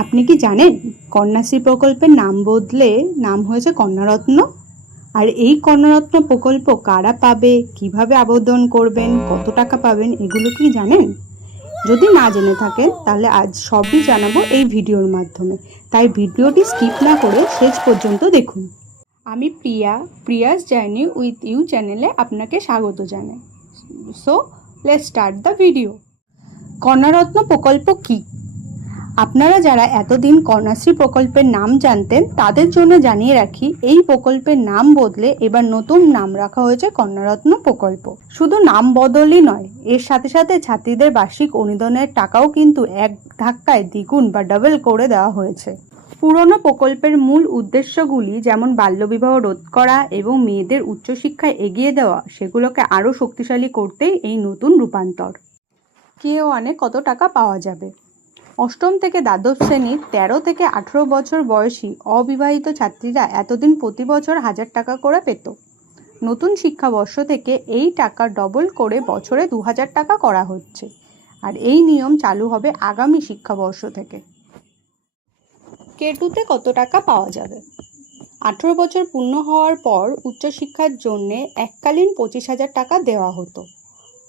আপনি কি জানেন কন্যাশ্রী প্রকল্পের নাম বদলে নাম হয়েছে কন্যারত্ন? আর এই কন্যারত্ন প্রকল্প কারা পাবে, কিভাবে আবেদন করবেন, কত টাকা পাবেন, এগুলো কি জানেন? যদি না জেনে থাকেন তাহলে আজ সবই জানাবো এই ভিডিওর মাধ্যমে, তাই ভিডিওটি স্কিপ না করে শেষ পর্যন্ত দেখুন। আমি প্রিয়াস জার্নি উইথ ইউ চ্যানেলে আপনাকে স্বাগত জানাই। So let's start the video. কন্যারত্ন প্রকল্প কি? আপনারা যারা এতদিন কন্যাশ্রী প্রকল্পের নাম জানতেন তাদের জন্য জানিয়ে রাখি, এই প্রকল্পের নাম বদলে এবার নতুন নাম রাখা হয়েছে কন্যারত্ন প্রকল্প। শুধু নাম বদলই নয়, এর সাথে সাথে ছাত্রীদের বার্ষিক অনুদানের টাকাও কিন্তু এক ধাক্কায় দ্বিগুণ বা ডাবল করে দেওয়া হয়েছে। পুরনো প্রকল্পের মূল উদ্দেশ্যগুলি যেমন বাল্যবিবাহ রোধ করা এবং মেয়েদের উচ্চশিক্ষায় এগিয়ে দেওয়া, সেগুলোকে আরও শক্তিশালী করতেই এই নতুন রূপান্তর। K1 কত টাকা পাওয়া যাবে? অষ্টম থেকে দ্বাদশ শ্রেণীর 13 থেকে 18 বছর বয়সী অবিবাহিত ছাত্রীরা এতদিন প্রতি বছর 1000 টাকা করে পেত। নতুন শিক্ষাবর্ষ থেকে এই টাকা ডবল করে বছরে 2000 টাকা করা হচ্ছে, আর এই নিয়ম চালু হবে আগামী শিক্ষাবর্ষ থেকে। K2 কত টাকা পাওয়া যাবে? 18 বছর পূর্ণ হওয়ার পর উচ্চশিক্ষার জন্য এককালীন 25,000 টাকা দেওয়া হতো,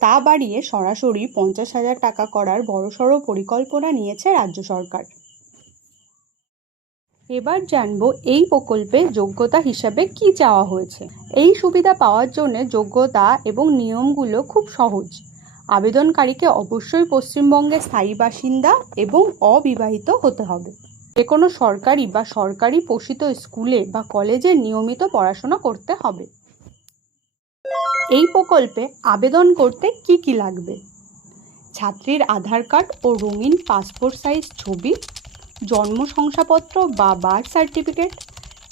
তা বাড়িয়ে সরাসরি 50,000 টাকা করার বড়সড় পরিকল্পনা নিয়েছে রাজ্য সরকার। এবার জানবো এই প্রকল্পে যোগ্যতা হিসাবে কি চাওয়া হয়েছে। এই সুবিধা পাওয়ার জন্য যোগ্যতা এবং নিয়মগুলো খুব সহজ। আবেদনকারীকে অবশ্যই পশ্চিমবঙ্গের স্থায়ী বাসিন্দা এবং অবিবাহিত হতে হবে। যে কোনো সরকারি বা সরকারি পোষিত স্কুলে বা কলেজে নিয়মিত পড়াশোনা করতে হবে। এই প্রকল্পে আবেদন করতে কি কি লাগবে? ছাত্রীর আধার কার্ড ও রঙিন পাসপোর্ট সাইজ ছবি, জন্ম শংসাপত্র বা বার্থ সার্টিফিকেট,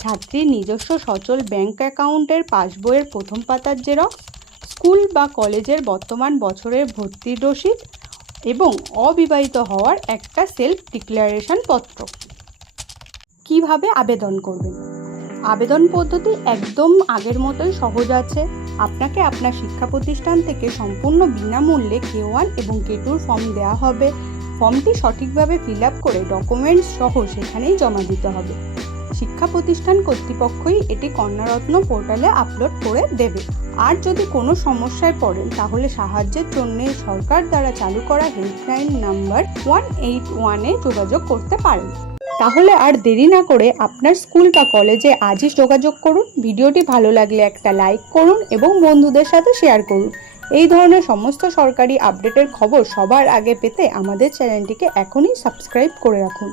ছাত্রীর নিজস্ব সচল ব্যাংক অ্যাকাউন্টের পাসবইয়ের প্রথম পাতার জেরক্স, স্কুল বা কলেজের বর্তমান বছরের ভর্তির রসিদ এবং অবিবাহিত হওয়ার একটা সেলফ ডিক্লারেশন পত্র। কিভাবে আবেদন করবেন? আবেদন পদ্ধতি একদম আগের মতোই সহজ আছে। আপনাকে আপনার শিক্ষা প্রতিষ্ঠান থেকে সম্পূর্ণ বিনামূল্যে K1 এবং K2 ফর্ম দেওয়া হবে। ফর্মটি সঠিকভাবে ফিল আপ করে ডকুমেন্টস সহ সেখানেই জমা দিতে হবে। শিক্ষা প্রতিষ্ঠান কর্তৃপক্ষই এটি কন্যারত্ন পোর্টালে আপলোড করে দেবে। আর যদি কোনো সমস্যায় পড়েন তাহলে সাহায্যের জন্য সরকার দ্বারা চালু করা হেল্পলাইন নাম্বার 181-এ যোগাযোগ করতে পারেন। তাহলে আর দেরি না করে আপনার স্কুল বা কলেজে আজই যোগাযোগ করুন। ভিডিওটি ভালো লাগলে একটা লাইক করুন এবং বন্ধুদের সাথে শেয়ার করুন। এই ধরনের সমস্ত সরকারি আপডেটের খবর সবার আগে পেতে আমাদের চ্যানেলটিকে এখনই সাবস্ক্রাইব করে রাখুন।